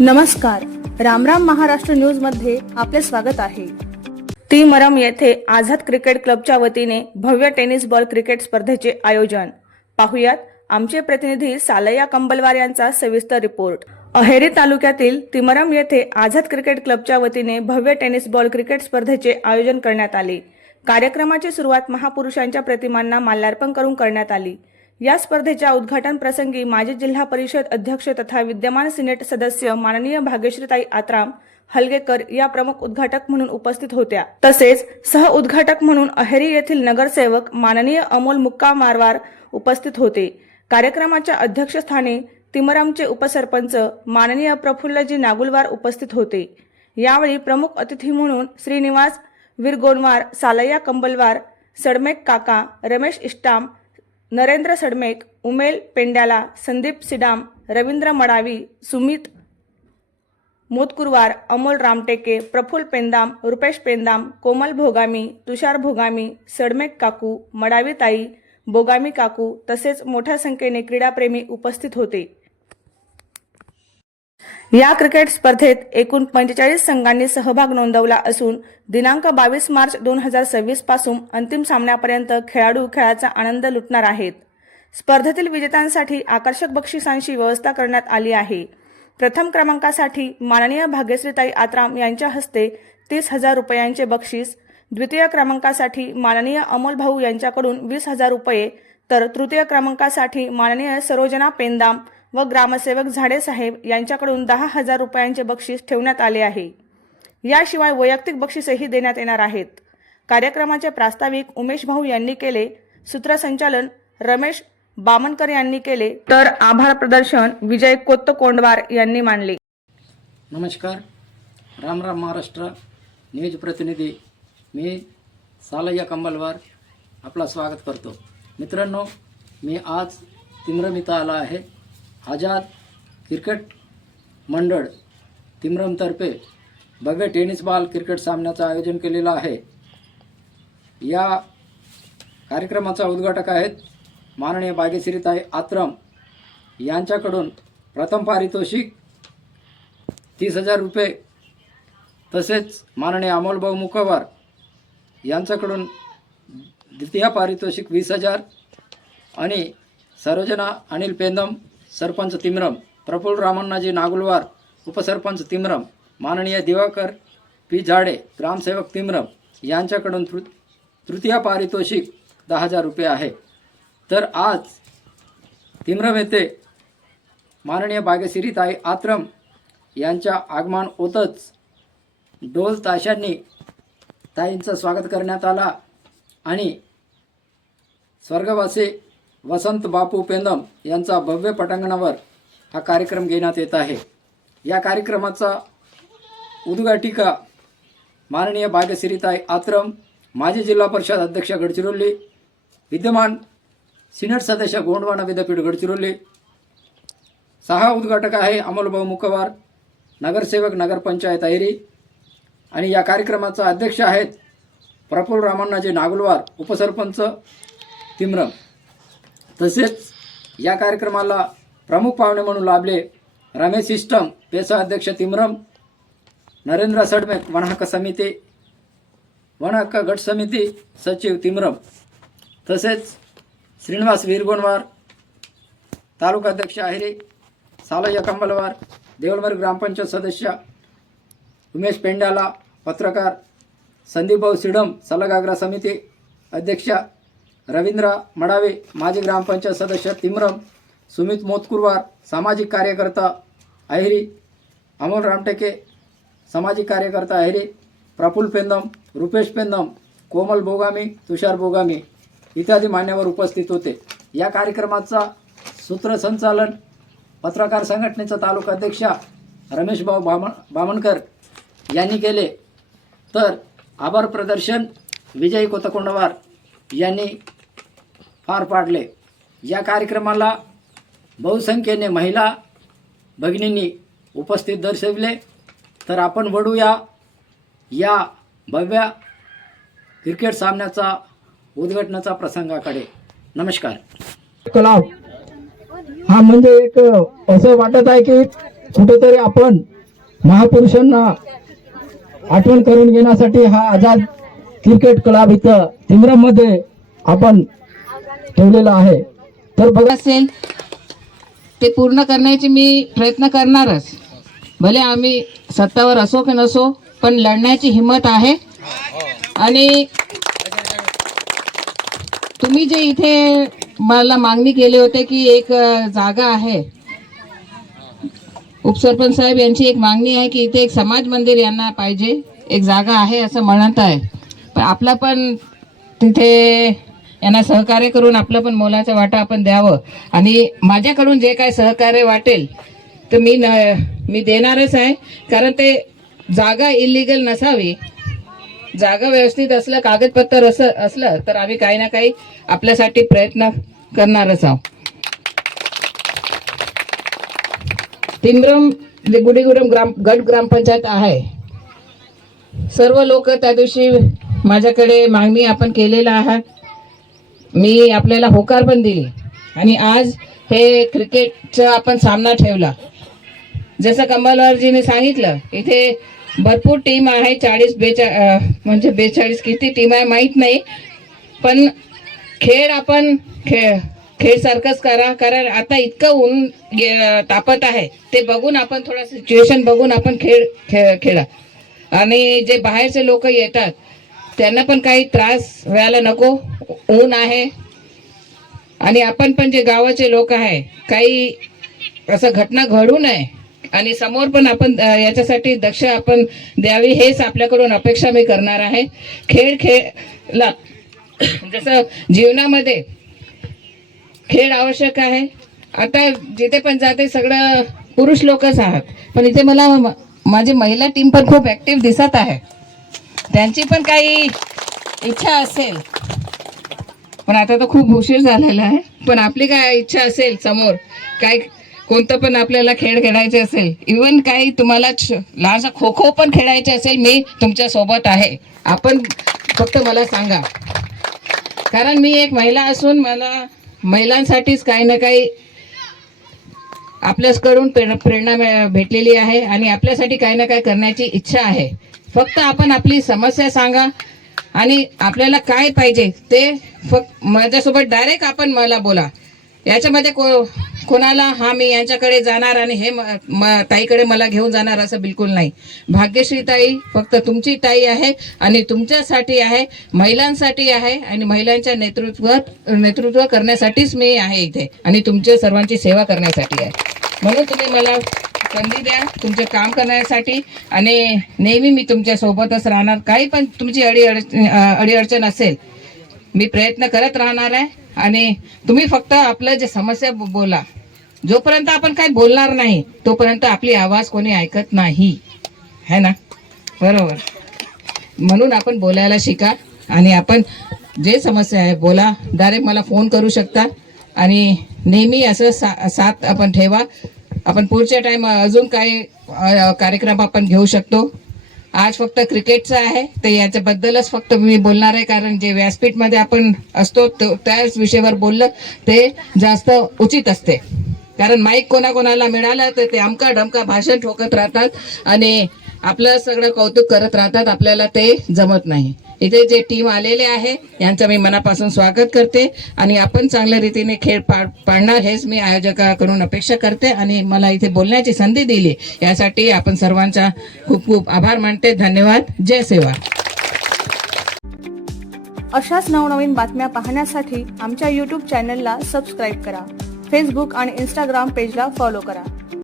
नमस्कार, रामराम महाराष्ट्र न्यूज मध्ये आपले स्वागत आहे। तिमरम येथे आझाद क्रिकेट क्लबच्या वतीने भव्य टेनिस बॉल क्रिकेट स्पर्धेचे आयोजन। पाहुयात आमचे प्रतिनिधी सालय्या कंबलवार यांचा सविस्तर रिपोर्ट। अहेरी तालुक्यातील तिमरम येथे आझाद क्रिकेट क्लबच्या वतीने भव्य टेनिस बॉल क्रिकेट स्पर्धेचे आयोजन करण्यात आले। कार्यक्रमाची सुरुवात महापुरुषांच्या प्रतिमांना माल्यार्पण करून करण्यात आली। या स्पर्धेच्या उद्घाटन प्रसंगी माजी जिल्हा परिषद अध्यक्ष तथा विद्यमान सिनेट सदस्य माननीय भाग्यश्रीताई आत्राम हलगेकर या प्रमुख उद्घाटक म्हणून उपस्थित होत्या। तसेच सह उद्घाटक म्हणून अहेरी येथील नगरसेवक माननीय अमोल मुक्कामारवार उपस्थित होते। कार्यक्रमाच्या अध्यक्षस्थानी तिमरमचे उपसरपंच माननीय प्रफुल्लजी नागुलवार उपस्थित होते। यावेळी प्रमुख अतिथी म्हणून श्रीनिवास विरगोनवार, सालय्या कंबलवार, सडमेक काका, रमेश इष्टाम, नरेंद्र सडमेक, उमेल पेंड्याला, संदीप सिडाम, रवींद्र मडावी, सुमित मोतकुरवार, अमोल रामटेके, प्रफुल्ल पेंदाम, रुपेश पेंदाम, कोमल भोगामी, तुषार भोगामी, सडमेक काकू, मडावी ताई, बोगामी काकू तसेच मोठ्या संख्येने क्रीडाप्रेमी उपस्थित होते। या क्रिकेट स्पर्धेत एकूण 45 संघांनी सहभाग नोंदवला असून दिनांक 22 मार्च 2026 पासून अंतिम सामन्यापर्यंत खेळाडू खेळाचा आनंद लुटणार आहेत। स्पर्धेतील विजेत्यांसाठी आकर्षक बक्षिसांची व्यवस्था करण्यात आली आहे। प्रथम क्रमांकासाठी माननीय भाग्यश्रीताई आत्राम यांच्या हस्ते 30,000 रुपयांचे बक्षीस, द्वितीय क्रमांकासाठी माननीय अमोल भाऊ यांच्याकडून 20,000 रुपये, तर तृतीय क्रमांकासाठी माननीय सरोजना पेंदाम व ग्रामसेवक झाडे साहेब यांच्याकडून 10,000 रुपयांचे बक्षीस ठेवण्यात आले आहे। याशिवाय वैयक्तिक बक्षीसही देण्यात येणार आहेत। कार्यक्रमाचे प्रास्ताविक उमेश भाऊ यांनी केले, सूत्रसंचालन रमेश बामनकर यांनी केले, तर आभार प्रदर्शन विजय कोत्तकोंडवार यांनी मानले। नमस्कार, राम राम महाराष्ट्र न्यूज प्रतिनिधी मी सालय्या कंबलवार आपला स्वागत करतो। मित्रांनो, मी आज तिमरम इथं आला आहे। आझाद क्रिकेट मंडळ तिमरमतर्फे भव्य टेनिस बॉल क्रिकेट सामन्याचं आयोजन केलेलं आहे। या कार्यक्रमाचा उद्घाटक आहेत माननीय भाग्यश्रीताई आत्राम यांच्याकडून प्रथम पारितोषिक 30,000 रुपये, तसेच माननीय अमोलभाऊ मुक्कामार यांच्याकडून द्वितीय पारितोषिक 20,000 आणि सरोजना अनिल पेंदम सरपंच तिमरम, प्रफुल्ल रामण्णाजी नागुलवार उपसरपंच तिमरम, माननीय दिवाकर पी झाडे ग्रामसेवक तिमरम यांच्याकडून तृतीय पारितोषिक 10,000 रुपये आहे। तर आज तिमरम येथे माननीय भाग्यश्रीताई आत्राम यांच्या आगमन होतच ढोल ताशांनी ताईंचं स्वागत करण्यात आला आणि स्वर्गवासी वसंत बापू पेंदम यांचा भव्य पटांगणावर हा कार्यक्रम घेण्यात येत आहे। या कार्यक्रमाचा उद्घाटिका माननीय भाग्यश्रीताई आत्राम, माजी जिल्हा परिषद अध्यक्ष गडचिरोली, विद्यमान सिनेट सदस्य गोंडवाना विद्यापीठ गडचिरोली। सहा उद्घाटक आहे अमोलभाऊ मुक्कामार, नगरसेवक नगरपंचायत अहेरी, आणि या कार्यक्रमाचा अध्यक्ष आहेत प्रफुल्ल रामण्णाजी नागुलवार उपसरपंच तिमरम। तसेच या कार्यक्रमाला प्रमुख पाहुणे म्हणून लाभले रमेश इष्टम पेसा अध्यक्ष तिमरम, नरेंद्र सडमेक वन हक्क गट समिती सचिव तिमरम, तसेच श्रीनिवास विरगोनवार तालुका अध्यक्ष अहेरी, सालय्या कंबलवार देवलमर ग्रामपंचायत सदस्य, उमेश पेंड्याला पत्रकार, संदीपभाऊ सिडम सल्लागार समिती अध्यक्ष, रवींद्र मडावे माजी ग्रामपंचायत सदस्य तिमरम, सुमित मोतकुरवार सामाजिक कार्यकर्ता अहेरी, अमोल रामटेके सामाजिक कार्यकर्ता अहेरी, प्रफुल्ल पेंदम, रुपेश पेंदम, कोमल भोगामी, तुषार भोगामी इत्यादी मान्यवर उपस्थित होते। या कार्यक्रमाचा सूत्रसंचालन पत्रकार संघटनेचा तालुका अध्यक्ष रमेश भाऊ बामनकर यांनी केले, तर आभार प्रदर्शन विजय कोत्तकोंडवार यांनी पार पाडले। या कार्यक्रमाला बहुसंख्येने महिला भगिनींनी उपस्थित दर्शविले। तर आपण वळूया या भव्य क्रिकेट सामन्याचा उद्घाटनाचा प्रसंगाकडे। नमस्कार। कलाव हा म्हणजे एक असं वाटत आहे की कुठेतरी आपण महापुरुषांना आठवण करून घेण्यासाठी हा आझाद क्रिकेट क्लब इथं तिमरम मध्ये आपण ठेवलेला आहे. तर बघा असेल ते पूर्ण करण्याची मी प्रयत्न करणारच. भले आम्ही सत्तावर असो की नसो, पण लढण्याची हिंमत आहे. आणि तुम्ही जे इथे मला मागणी केली होते की एक जागा आहे, उपसरपंच साहेब यांची एक मागणी आहे की इथे एक समाज मंदिर यांना पाहिजे, एक जागा आहे असं म्हणत आहे. पण आपला पण तिथे यांना सहकार्य करून आपलं पण मोलाचा वाटा आपण द्यावं. आणि माझ्याकडून जे काय सहकार्य वाटेल तर मी देणारच आहे. कारण ते जागा इलिगल नसावी, जागा व्यवस्थित असलं, कागदपत्र असलं तर आम्ही काही ना काही आपल्यासाठी प्रयत्न करणारच आहोत. तिमरम गुडीगुरम गट ग्रामपंचायत आहे. सर्व लोक त्या दिवशी माझ्याकडे मागणी आपण केलेला आहात. मी आपल्याला होकार पण दिली आणि आज हे क्रिकेटचा आपण सामना ठेवला. जसं कमलवारजीने सांगितलं, इथे भरपूर टीम आहे, 42 किती टीम आहे माहीत नाही. पण खेळ आपण खेळ सारखंच करा. कारण आता इतकं ऊन तापत आहे, ते बघून आपण थोडं सिच्युएशन बघून आपण खेळा. आणि जे बाहेरचे लोक येतात त्यांना पण काही त्रास व्हायला नको. ऊन आहे आणि आपण पण जे गावाचे लोक आहे, काही असं घटना घडू नये आणि समोर पण आपण याच्यासाठी दक्ष आपण द्यावी, हेच आपल्याकडून अपेक्षा मी करणार आहे. खेळला जसं जीवनामध्ये खेळ आवश्यक आहे. आता जिथे पण जाते सगळं पुरुष लोकच आहात, पण इथे मला माझी महिला टीम पण खूप ॲक्टिव्ह दिसत आहे. त्यांची पण काही इच्छा असेल, पण आता तर खूप उशीर झालेला आहे. पण आपली काय इच्छा असेल, समोर काय कोणतं पण आपल्याला खेळ खेळायचे असेल, इवन काही तुम्हाला लहानसा खो खो पण खेळायचे असेल, मी तुमच्या सोबत आहे. आपण फक्त मला सांगा. कारण मी एक महिला असून मला महिलांसाठीच काही ना काही आपल्याकडून प्रेरणा भेटलेली आहे आणि आपल्यासाठी काही ना काही करण्याची इच्छा आहे. फक्त आपण आपली समस्या सांगा आणि आपल्याला काय पाहिजे ते फक्त माझ्यासोबत डायरेक्ट आपण मला बोला. याच्यामध्ये कोणाला हा मी यांच्याकडे जाणार आणि हे ताईकडे मला घेऊन जाणार असं बिलकुल नाही. भाग्यश्री ताई फक्त तुमची ताई आहे आणि तुमच्यासाठी आहे, महिलांसाठी आहे आणि महिलांच्या नेतृत्व करण्यासाठीच मी आहे इथे आणि तुमच्या सर्वांची सेवा करण्यासाठी आहे. म्हणून तुम्ही मला संधी द्या तुमचे काम करण्यासाठी आणि नेहमी मी तुमच्या सोबतच राहणार. काही पण तुमची अडीअडचण असेल मी प्रयत्न करत राहणार आहे. आणि तुम्ही फक्त आपलं जे समस्या बोला. जोपर्यंत आपण काही बोलणार नाही तोपर्यंत आपली आवाज कोणी ऐकत नाही, है ना? बरोबर. म्हणून आपण बोलायला शिका आणि आपण जे समस्या आहे बोला. डायरेक्ट मला फोन करू शकता आणि नेहमी असं साथ आपण ठेवा. आपण पुढच्या टाइम अजून काही कार्यक्रम आपण घेऊ शकतो. आज फक्त क्रिकेटचं आहे तर याच्याबद्दलच फक्त मी बोलणार आहे. कारण जे व्यासपीठमध्ये आपण असतो त्याच विषयावर बोललं ते जास्त उचित असते. कारण माईक कोणाकोणाला मिळालं तर ते अमका ढमका भाषण ठोकत राहतात आणि आपलं सगळं कौतुक करत राहतात. आपल्याला ते जमत नाही. इथे जे टीम आलेले आहे यांचं मी मनापासून स्वागत करते आणि आपण चांगल्या रीतीने खेळ पाडणार हेच मी आयोजकाकडून अपेक्षा करते. आणि मला इथे बोलण्याची संधी दिली यासाठी आपण सर्वांचा खूप खूप आभार मानते. धन्यवाद. जय सेवा. अशाच नवनवीन बातम्या पाहण्यासाठी आमच्या YouTube चॅनलला सबस्क्राईब करा. फेसबुक आणि Instagram पेजला फॉलो करा.